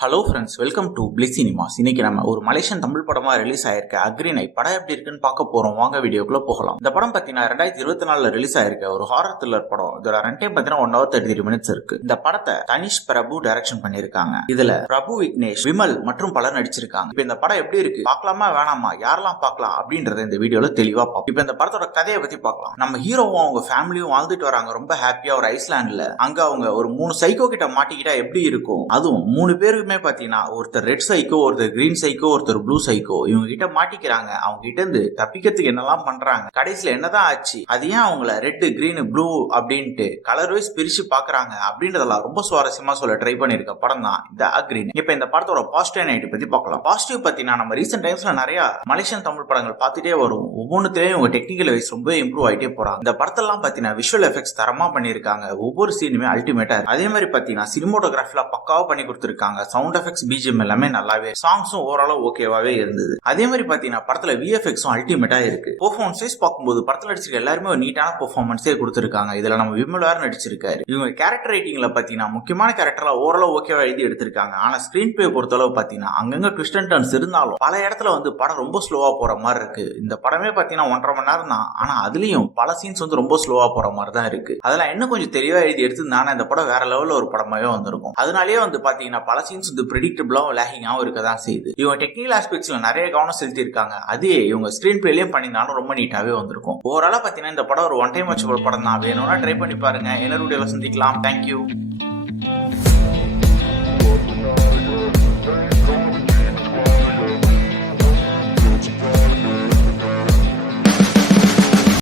Hello friends, welcome to bliss cinemas. இன்னைக்கு நம்ம ஒரு மலேசியன் தமிழ் படமா ரிலீஸ் ஆயிருக்க அக்ரினை படம் எப்படி இருக்குன்னு பார்க்க போறோம். வாங்க வீடியோக்குள்ள போகலாம். இந்த படம் பாத்தீங்கன்னா 2024 ரிலீஸ் ஆயிருக்க ஒரு ஹாரர் த்ரில்லர் படம். இதோட ரன் டைம் பாத்தீங்கன்னா 1 hour 33 minutes இருக்கு. இந்த படத்தை தனிஷ் பிரபு டைரக்ஷன் பண்ணிருக்காங்க. இதுல பிரபு, விக்னேஷ், விமல் மற்றும் பலர் நடிச்சிருக்காங்க. இப்ப இந்த படம் எப்படி இருக்கு, பார்க்கலாமா வேணாமா, யாரெல்லாம் பார்க்கலாம் அப்படின்றத இந்த வீடியோல தெளிவா பார்ப்போம். இப்ப இந்த படத்தோட கதையை பத்தி பார்க்கலாம். நம்ம ஹீரோவும் அவங்க ஃபேமிலியும் வாழ்ந்துட்டு வராங்க ரொம்ப ஹாப்பியா ஒரு ஐஸ்லாண்ட்ல. அங்க அவங்க ஒரு 3 சைக்கோ கிட்ட மாட்டிக்கிட்டா எப்படி இருக்கும், அதுவும் 3 பேருக்குமே பாத்தீங்கன்னா ஒருத்தர் ரெட் சைக்கோ, ஒருத்தர் கிரீன் சைக்கோ, ஒருத்தர் ப்ளூ சைக்கோ. இவங்க கிட்ட மாட்டிக்கிறாங்க. அவங்க கிட்ட இருந்து தப்பிக்கிறதுக்கு என்னெல்லாம் பண்றாங்க, கடைசியில என்னதான் ஆச்சு, அது ஏன் அவங்கள ரெட், கிரீன், ப்ளூ அப்படின்ட்டு கலர் வைஸ் பிரிச்சு பாக்குறாங்க அப்படின்றதெல்லாம் ரொம்ப சுவாரஸ்யமா சொல்ல ட்ரை பண்ணிருக்க படம் தான் இந்த அக்ரின். இப்ப இந்த படத்தோட பாசிட்டிவ் நைட் பத்தி பார்க்கலாம். பாசிட்டிவ் பத்தினா நம்ம ரீசெண்ட் டைம்ஸ்ல நிறைய மலேசியன் தமிழ் படங்கள் பார்த்துட்டே வரும். ஒவ்வொன்றுத்திலேயும் இவங்க டெக்னிக்கல் வைஸ் ரொம்ப இம்ப்ரூவ் ஆயிட்டே போறாங்க. இந்த படத்தெல்லாம் பாத்தீங்கன்னா விஷுவல் எஃபெக்ட்ஸ் தரமா பண்ணிருக்காங்க. ஒவ்வொரு சீனுமே அல்டிமேட்டா இருக்கு. அதே மாதிரி பாத்தீங்கன்னா சினிமோட்டோகிராஃபில பக்காவா பண்ணி கொடுத்திருக்காங்க. சவுண்ட் எஃபெக்ட்ஸ், பிஜிஎம் எல்லாமே நல்லாவே, சாங்ஸும் ஓரளவு ஓகேவாவே இருந்தது. அதே மாதிரி பாத்தீங்கன்னா படத்துல விஎஃப்எக்ஸும் அல்டிமேட்டா இருக்கு. பெர்ஃபார்மன்ஸ் வைஸ் பார்க்கும்போது படத்துல நடிச்சிருக்க எல்லாருமே ஒரு நீட்டான பெர்ஃபார்மன்ஸே கொடுத்திருக்காங்க. இதுல நம்ம விமல் வேற நடிச்சிருக்காரு. இவங்க கேரக்டர் ரைட்டிங்ல பாத்தீங்கன்னா முக்கியமான கேரக்டர்ல ஓரளவு ஓகேவா எழுதி எடுத்திருக்காங்க. ஆனா ஸ்கிரீன் பிளே பொறுத்தளவு பாத்தீங்கன்னா அங்கங்க ட்விஸ்ட் அண்ட் டர்ன்ஸ் இருந்தாலும் பல இடத்துல படம் ரொம்ப ஸ்லோவா போற மாதிரி இருக்கு. இந்த படமே பாத்தீங்கன்னா 1.5 மணி நேரம் தான். ஆனா அதுலயும் பல சீன்ஸ் ரொம்ப ஸ்லோவா போற மாதிரி தான் இருக்கு. அதெல்லாம் இன்னும் கொஞ்சம் தெளிவா எழுதி எடுத்துருந்தானே இந்த படம் வேற லெவல்ல ஒரு படமாவே வந்திருக்கும். அதனாலேயே பாத்தீங்கன்னா பல சீன்ஸ் பிரெடிக்டபிளாவும் லேகிங்காவும் இருக்கதான் செய்யுது. இவங்க டெக்னிக்கல் ஆஸ்பெக்ட்ஸ்ல நிறைய கவனம் செலுத்தி இருக்காங்க. அதே இவங்க ஸ்கிரீன் பிளேலயும் பண்ணியிருந்தாலும் ரொம்ப நீட்டாவே வந்திருக்கும். ஓவராலா பாத்தீங்கன்னா இந்த படம் ஒரு ஒன் டைம் வாட்சபிள் படம் தான். வேணும்னா ட்ரை பண்ணி பாருங்க. என்ன வீடியோல சந்திக்கலாம். தேங்க்யூ.